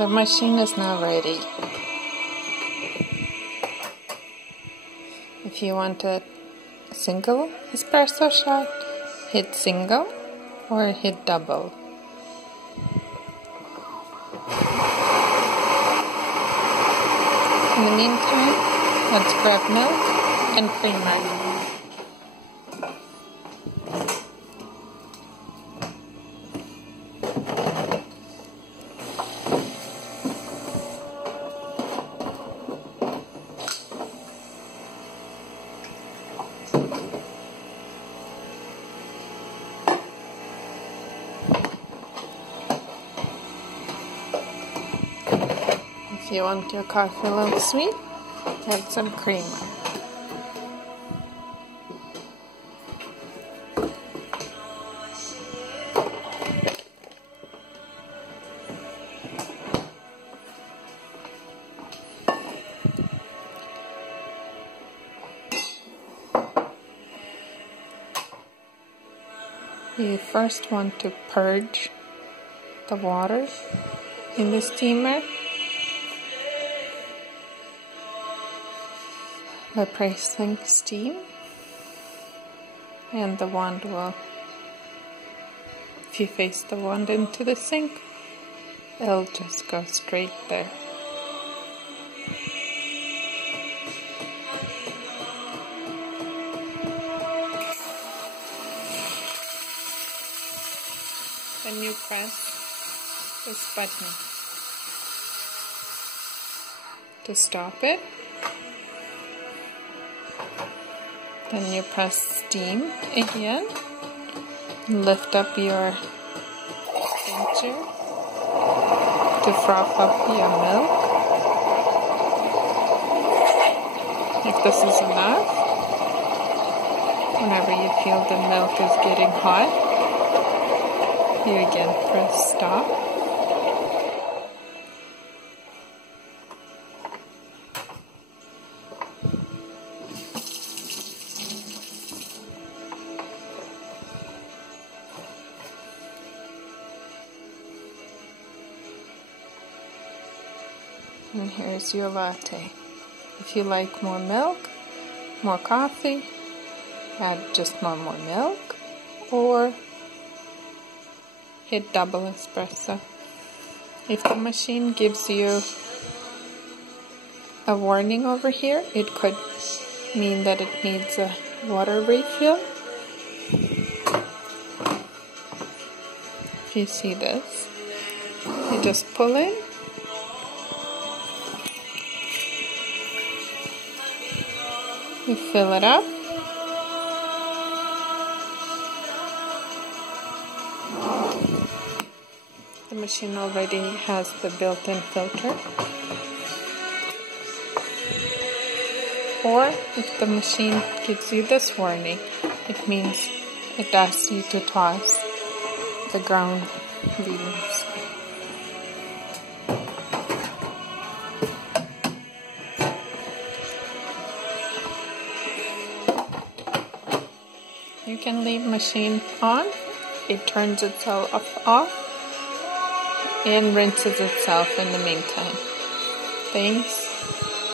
The machine is now ready. If you want a single espresso shot, hit single or hit double. In the meantime, let's grab milk and creamer. If you want your coffee a little sweet, add some creamer. You first want to purge the water in the steamer by pressing steam, and the wand will, if you face the wand into the sink, it'll just go straight there. Then you press this button to stop it. Then you press steam again, lift up your pincher to froth up your milk. If this is enough, whenever you feel the milk is getting hot, you again press stop. And here's your latte. If you like more milk, more coffee, add just more milk, or hit double espresso. If the machine gives you a warning over here, it could mean that it needs a water refill. If you see this, you just pull in. You fill it up. The machine already has the built-in filter. Or if the machine gives you this warning, it means it asks you to toss the ground beans. You can leave machine on, it turns itself off and rinses itself in the meantime. Thanks.